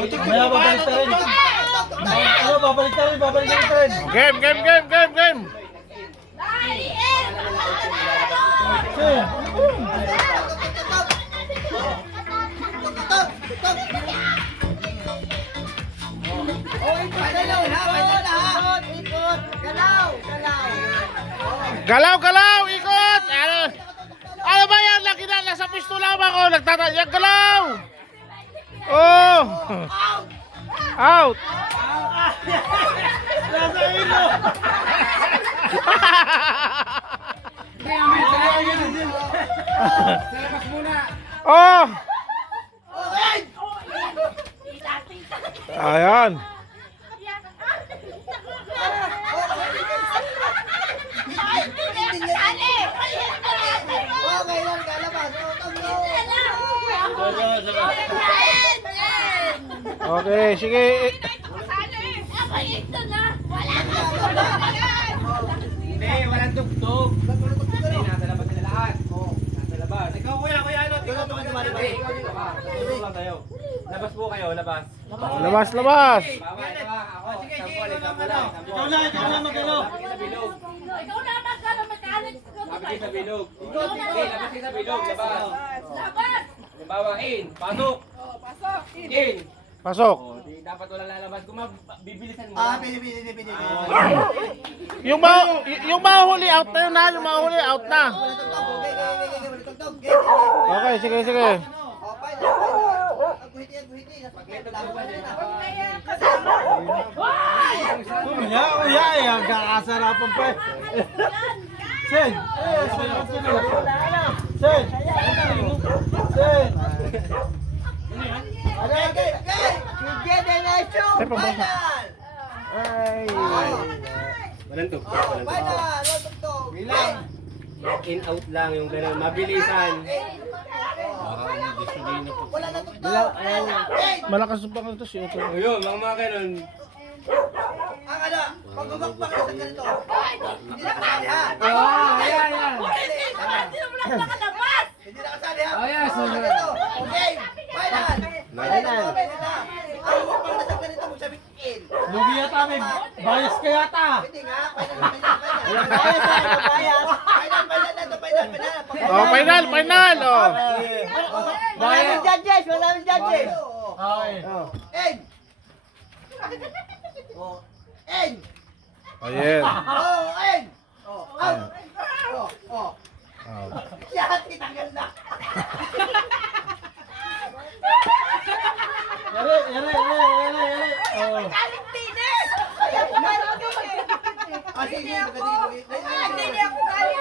Maya, babalik ka rin. Ano, babalik ka rin, babalik ka rin. Game. Sen. Galaw, ikot! Ano ba yan? Nasa pisto lang ako. Nagtatayag, galaw! Oh! Out! Nasa ilo. Oh! Ayan. Okay, sige. Hindi, walang tugtog. Hindi, nasa labas sila lahat. Nasa labas. Ikaw kuya, ano? Ikaw dito ka. Dito lang tayo. Labas po kayo, labas. Labas. Bawal ka, ako. Sige, Sampol, ikaw na mag-ano. Sabi kayo sa bilog. Ikaw na magkano mechanic. Sabi kayo sa bilog. Hindi, labas kayo sa bilog, labas. Labas. Halimbawa, in, pasok. In. Pasok. Oh, di dapat wala lalabas. Kung bibilisan mo. Pili. Yung mahuli out na yun ha. Yung mahuli out na. Okay, sige. Uya, ang kakasarapan pa. Sen. Sen. Walang tugtog. In out lang yung gano'n. Mabilisan. Malakas pa ito si Otto. O yun, mga ganun. Pag bumagpak sa ganito, hindi na kasali ha. Sino mo lang nakalabas? Hindi na kasali ha. yes. Okay, final. Ang bumagpak na sa ganito, magsabihin in. Lugi yata, may bias ka yata. Hindi nga, final. Oh, final. Oh. Maraming judges. Okay. In. In. Ayan. In. Out. Lahat itanggal na. Yari. Oh. Galing tinis. Kaya pumayro ako Sige, Hindi ako galing.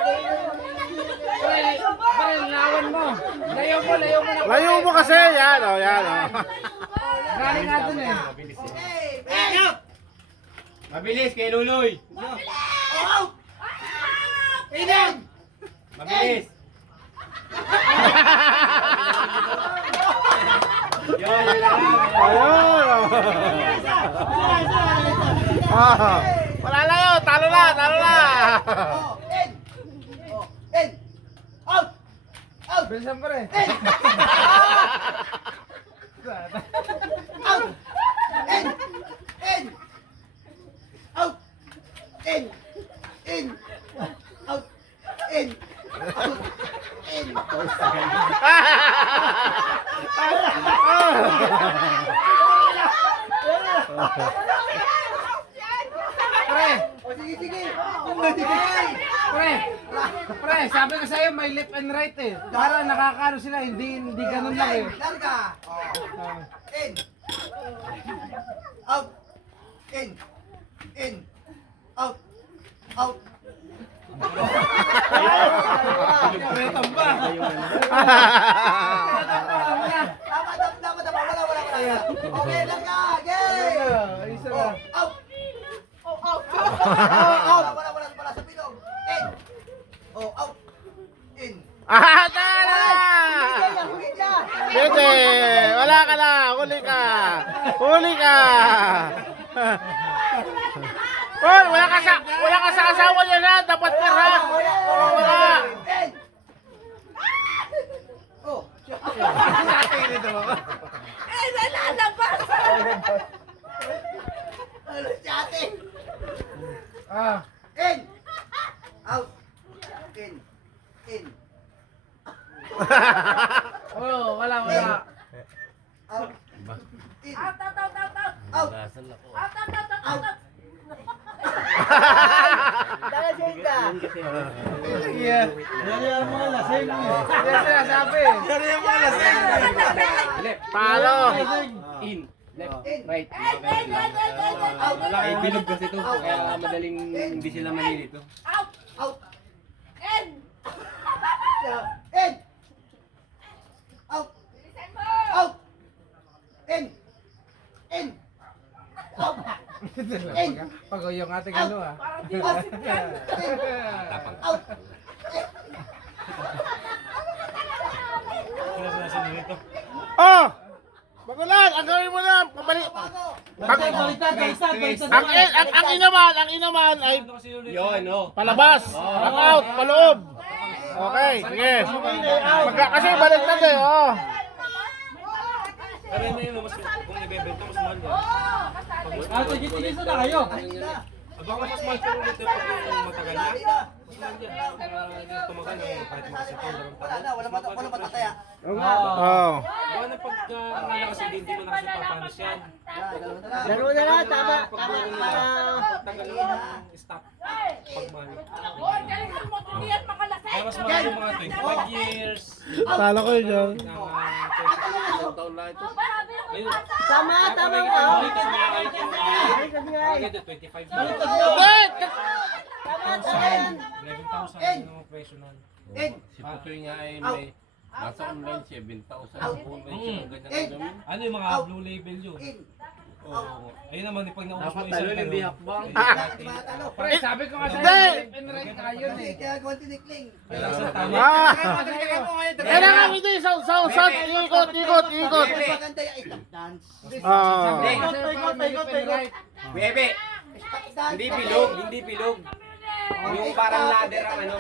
Lawan mo. Layo mo na. Layo mo kasi. Yan. Galing nga dun eh. Mabilis kay Luloy. Mabilis. Yun lang. Ayan. Wala layo. Talo na. In. Out. Bilisan pa rin. Out. In. Out. In. Out. In. Sige. Pre, sabi ko sa'yo may left and right eh. Para nakakano sila, hindi ganun lang eh. Larga. In. Out. In. Out. Wala. Okay, larga. Game. Out. Wala sa bilog. In. Out. In. Talo na. Pwede. Wala ka na. Huli ka. Hoy, wala ka sa asawa niya na. Dapat ka ha. Wala. Lalabas. wala, wala. Out. Out, out, out, out, out. Out. Out, out, out, out, out. Yeah. Yan yung mga lasing. Yan sinasabi. Yan yung mga lasing. Talo. In. Left. Right. Ay, bilog kasi ito. Kaya madaling hindi sila malilito. Out. Out. In. In! Out! Bilisan mo. Out! In! In! Out! In! Pag yung ating ano ah. Parang di ba si Fran? Out! Oh! Magulan, ang gawin mo na, pabalik. Baliktad. Ang inaman ay Yun, no. palabas, ang out, paloob. Okay, sige. Kasi baliktad eh, oh. Pero hindi mo mas kung ibebenta mas mahal yan. Ah, tigit-tigit na kayo. Baka mas mahal pero dito pag yung matagal na. Mas mahal yan. Tumagal yung kahit makasipon. Wala matataya. Oh. Baka na pagka kasi hindi mo na kasi papanis yan. Laro na lang, tama. Tagal lang stop. Pagmahal. Hoy, galing sa motoriyan, mga lasing. Kaya mas mahal yung mga 25 years. Talo ko yun. Isang taon lang ito. Ayun. Tama, tama Kapag ka. balik kasi mga item ganito 25 years. Tama, tama yan. 11,000 yung mga presyo nun. In! Si Putoy nga ay may nasa online 7,000 ang online siya ng ganyan ang gawin. Ano yung mga blue label yun? In! Oo. Ayun naman, pag naubos Dapat mo talo isang hindi hakbang. Matalo. Pre, sabi ko nga Hindi. Hindi, kaya gawan tinikling. Kailangan sa tama. Kaya nga hindi, sa ikot. Maganda yung stop dance. Ah. Ikot. Bebe, Stop dance. hindi bilog. Yung parang ladder ang ano.